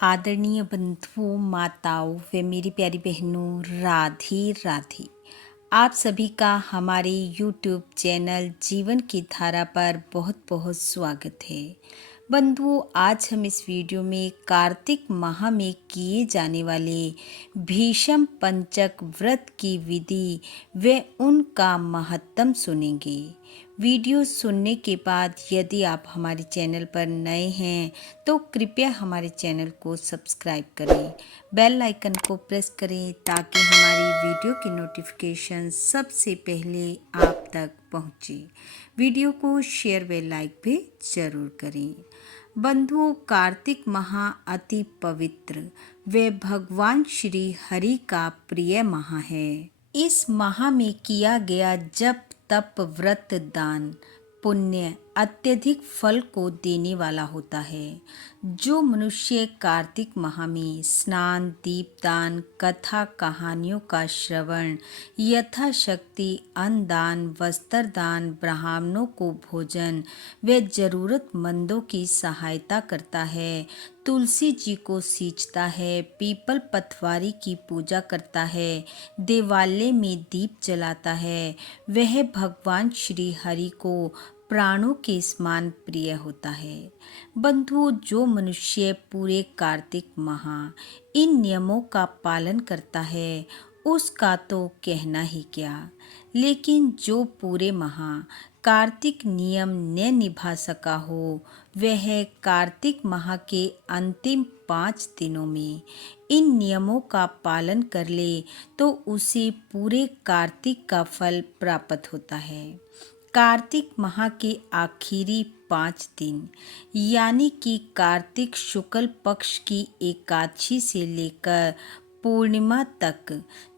आदरणीय बंधुओं, माताओं व मेरी प्यारी बहनों, राधे राधे। आप सभी का हमारे YouTube चैनल जीवन की धारा पर बहुत बहुत स्वागत है। बंधुओं, आज हम इस वीडियो में कार्तिक माह में किए जाने वाले भीष्म पंचक व्रत की विधि व उनका महत्तम सुनेंगे। वीडियो सुनने के बाद यदि आप हमारे चैनल पर नए हैं तो कृपया हमारे चैनल को सब्सक्राइब करें, बेल आइकन को प्रेस करें ताकि हमारी वीडियो की नोटिफिकेशन सबसे पहले आप तक पहुंचे। वीडियो को शेयर व लाइक भी जरूर करें। बंधुओं, कार्तिक माह अति पवित्र व भगवान श्री हरि का प्रिय माह है। इस माह में किया गया जप तप व्रत दान पुण्य अत्यधिक फल को देने वाला होता है। जो मनुष्य कार्तिक माह में स्नान, दीपदान, कथा कहानियों का श्रवण, यथाशक्ति अन्न दान, वस्त्र दान, ब्राह्मणों को भोजन व जरूरतमंदों की सहायता करता है, तुलसी जी को सींचता है, पीपल पथवारी की पूजा करता है, देवालय में दीप जलाता है, वह भगवान श्री हरि को प्राणों के समान प्रिय होता है। बंधुओं, जो मनुष्य पूरे कार्तिक माह इन नियमों का पालन करता है उसका तो कहना ही क्या, लेकिन जो पूरे माह कार्तिक नियम न निभा सका हो वह कार्तिक माह के अंतिम 5 दिनों में इन नियमों का पालन कर ले तो उसे पूरे कार्तिक का फल प्राप्त होता है। कार्तिक माह के आखिरी 5 दिन यानी कि कार्तिक शुक्ल पक्ष की एकादशी से लेकर पूर्णिमा तक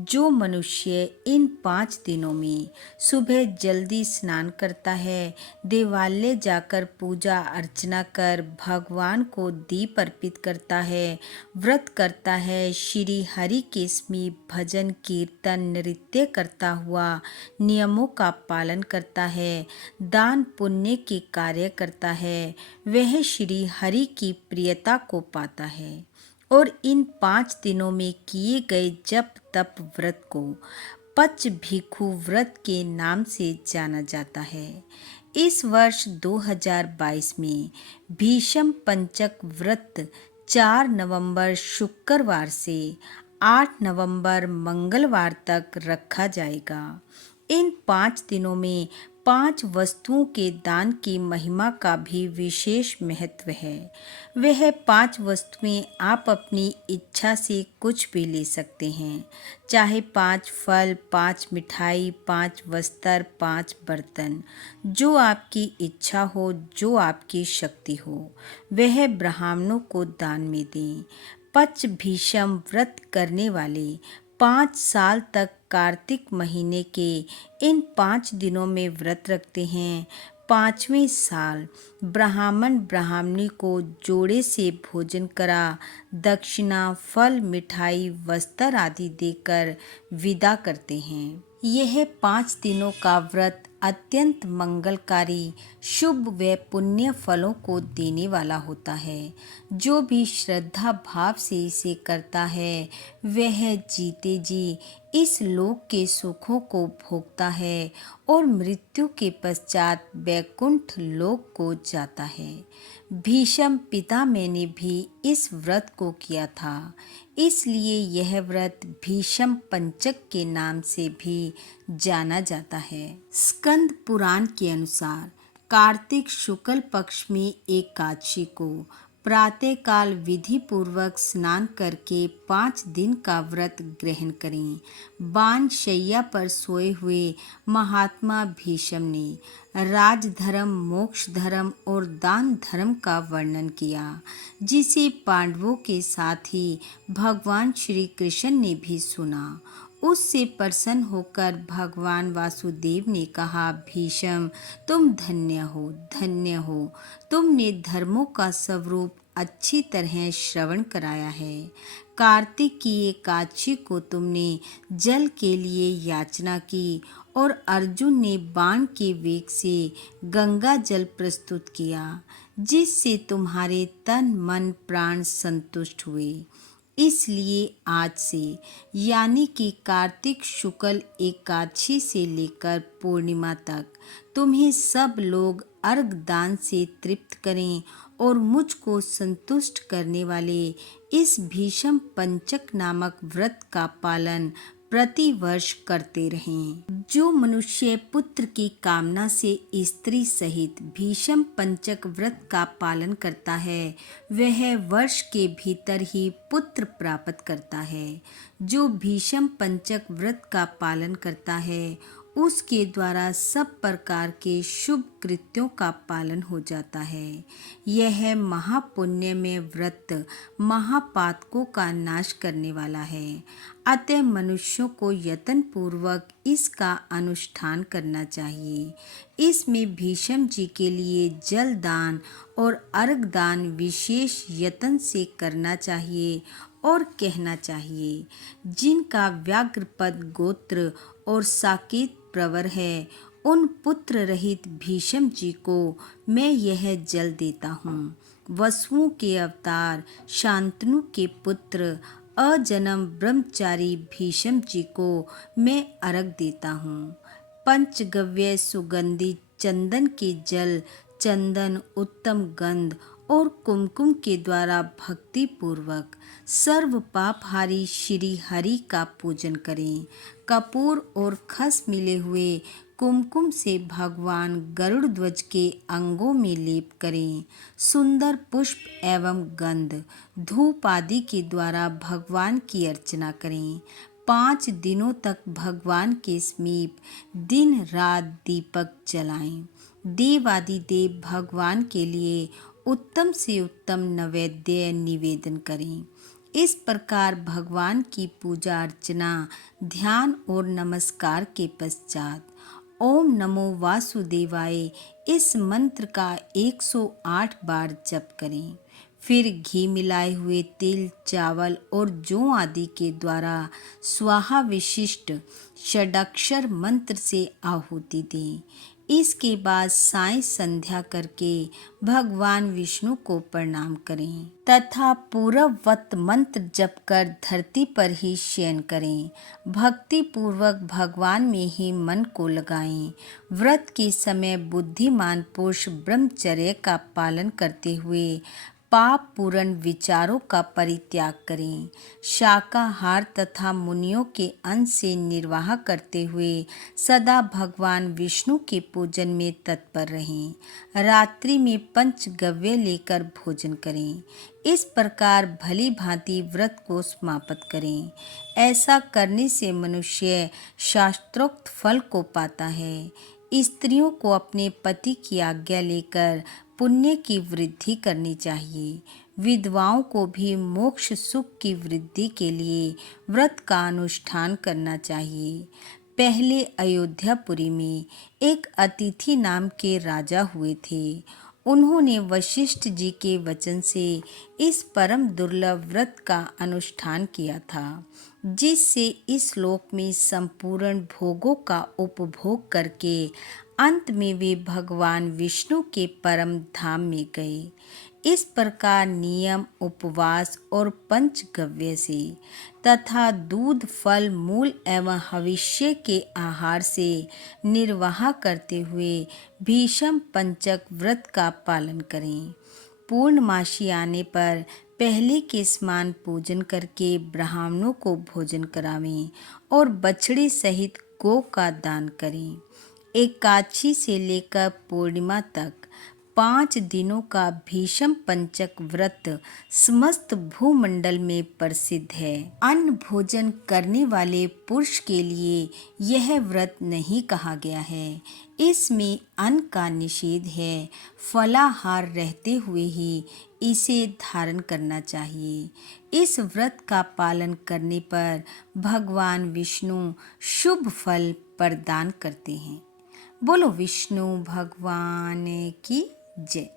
जो मनुष्य इन 5 दिनों में सुबह जल्दी स्नान करता है, देवालय जाकर पूजा अर्चना कर भगवान को दीप अर्पित करता है, व्रत करता है, श्री हरि के समीप भजन कीर्तन नृत्य करता हुआ नियमों का पालन करता है, दान पुण्य के कार्य करता है, वह श्री हरि की प्रियता को पाता है और इन 5 दिनों में किए गए जप तप व्रत को पच भिक्षु व्रत के नाम से जाना जाता है। इस वर्ष 2022 में भीष्म पंचक व्रत 4 नवंबर शुक्रवार से 8 नवंबर मंगलवार तक रखा जाएगा। इन 5 दिनों में 5 वस्तुओं के दान की महिमा का भी विशेष महत्व है। वह 5 वस्तुएं आप अपनी इच्छा से कुछ भी ले सकते हैं, चाहे 5 फल, 5 मिठाई, 5 वस्त्र, 5 बर्तन। जो आपकी इच्छा हो, जो आपकी शक्ति हो, वह ब्राह्मणों को दान में दें। पच भीष्म व्रत करने वाले 5 साल तक कार्तिक महीने के इन 5 दिनों में व्रत रखते हैं। 5वें साल ब्राह्मण ब्राह्मणी को जोड़े से भोजन करा दक्षिणा फल मिठाई वस्त्र आदि देकर विदा करते हैं। यह 5 दिनों का व्रत अत्यंत मंगलकारी, शुभ व पुण्य फलों को देने वाला होता है। जो भी श्रद्धा भाव से इसे करता है वह जीते जी इस लोक के सुखों को भोगता है और मृत्यु के पश्चात वैकुंठ लोक को जाता है। भीष्म पितामह ने भी इस व्रत को किया था, इसलिए यह व्रत भीष्म पंचक के नाम से भी जाना जाता है। स्कंद पुराण के अनुसार कार्तिक शुक्ल पक्ष में एकादशी को प्रातःकाल विधि पूर्वक स्नान करके 5 दिन का व्रत ग्रहण करें। बाण शैया पर सोए हुए महात्मा भीष्म ने राजधर्म, मोक्ष धर्म और दान धर्म का वर्णन किया, जिसे पांडवों के साथ ही भगवान श्री कृष्ण ने भी सुना। उससे प्रसन्न होकर भगवान वासुदेव ने कहा, भीष्म तुम धन्य हो, धन्य हो। तुमने धर्मों का स्वरूप अच्छी तरह श्रवण कराया है। कार्तिक की एकादशी को तुमने जल के लिए याचना की और अर्जुन ने बाण के वेग से गंगा जल प्रस्तुत किया, जिससे तुम्हारे तन मन प्राण संतुष्ट हुए। इसलिए आज से यानी कि कार्तिक शुक्ल एकादशी से लेकर पूर्णिमा तक तुम्हें सब लोग अर्घ दान से तृप्त करें और मुझको संतुष्ट करने वाले इस भीषम पंचक नामक व्रत का पालन प्रतिवर्ष करते रहें। जो मनुष्य पुत्र की कामना से स्त्री सहित भीषम पंचक व्रत का पालन करता है वह वर्ष के भीतर ही पुत्र प्राप्त करता है। जो भीषम पंचक व्रत का पालन करता है उसके द्वारा सब प्रकार के शुभ कृत्यों का पालन हो जाता है। यह महापुण्य में व्रत महापातकों का नाश करने वाला है। अतः मनुष्यों को यत्न पूर्वक इसका अनुष्ठान करना चाहिए। इसमें भीष्म जी के लिए जल दान और अर्घ दान विशेष यत्न से करना चाहिए और कहना चाहिए। जिनका व्याघ्रपद गोत्र और साकेत प्रवर है उन पुत्र रहित भीष्म जी को मैं यह जल देता हूँ। वसुओं के अवतार शांतनु के पुत्र अजन्म ब्रह्मचारी भीष्म जी को मैं अर्घ देता हूँ। पंचगव्य सुगंधी चंदन के जल, चंदन, उत्तम गंध और कुमकुम के द्वारा भक्ति पूर्वक सर्व पापहारी श्री हरि का पूजन करें। कपूर और खस मिले हुए कुमकुम से भगवान गरुड़ ध्वज के अंगों में लेप करें। सुंदर पुष्प एवं गंध धूप आदि के द्वारा भगवान की अर्चना करें। 5 दिनों तक भगवान के समीप दिन रात दीपक जलाएं। देवादिदेव भगवान के लिए उत्तम से उत्तम नैवेद्य निवेदन करें। इस प्रकार भगवान की पूजा अर्चना ध्यान और नमस्कार के पश्चात ओम नमो वासुदेवाय इस मंत्र का 108 बार जप करें। फिर घी मिलाए हुए तिल, चावल और जौ आदि के द्वारा स्वाहा विशिष्ट षडाक्षर मंत्र से आहुति दें। इसके बाद साय संध्या करके भगवान विष्णु को प्रणाम करें तथा पूर्ववत मंत्र जप कर धरती पर ही शयन करें। भक्ति पूर्वक भगवान में ही मन को लगाएं। व्रत के समय बुद्धिमान पुरुष ब्रह्मचर्य का पालन करते हुए पाप पूर्ण विचारों का परित्याग करें। शाकाहार तथा मुनियों के अन्न से निर्वाह करते हुए सदा भगवान विष्णु के पूजन में तत्पर रहें। रात्रि में पंचगव्य लेकर भोजन करें। इस प्रकार भली भांति व्रत को समाप्त करें। ऐसा करने से मनुष्य शास्त्रोक्त फल को पाता है। स्त्रियों को अपने पति की आज्ञा लेकर पुण्य की वृद्धि करनी चाहिए। विधवाओं को भी मोक्ष सुख की वृद्धि के लिए व्रत का अनुष्ठान करना चाहिए। पहले अयोध्यापुरी में एक अतिथि नाम के राजा हुए थे। उन्होंने वशिष्ठ जी के वचन से इस परम दुर्लभ व्रत का अनुष्ठान किया था, जिससे इस लोक में संपूर्ण भोगों का उपभोग करके अंत में वे भगवान विष्णु के परम धाम में गए। इस प्रकार नियम, उपवास और पंचगव्य से तथा दूध, फल, मूल एवं हविष्य के आहार से निर्वाह करते हुए भीषम पंचक व्रत का पालन करें। पूर्णमासी आने पर पहले के समान पूजन करके ब्राह्मणों को भोजन करावें और बछड़े सहित गौ का दान करें। एकादशी से लेकर पूर्णिमा तक 5 दिनों का भीषम पंचक व्रत समस्त भूमंडल में प्रसिद्ध है। अन्न भोजन करने वाले पुरुष के लिए यह व्रत नहीं कहा गया है। इसमें अन्न का निषेध है। फलाहार रहते हुए ही इसे धारण करना चाहिए। इस व्रत का पालन करने पर भगवान विष्णु शुभ फल प्रदान करते हैं। बोलो विष्णु भगवान की जय।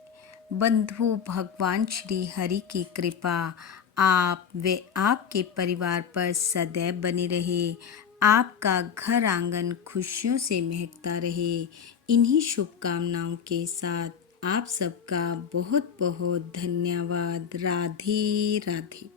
बंधु भगवान श्री हरि की कृपा आप व आपके परिवार पर सदैव बनी रहे। आपका घर आंगन खुशियों से महकता रहे। इन्हीं शुभकामनाओं के साथ आप सबका बहुत बहुत धन्यवाद। राधे राधे।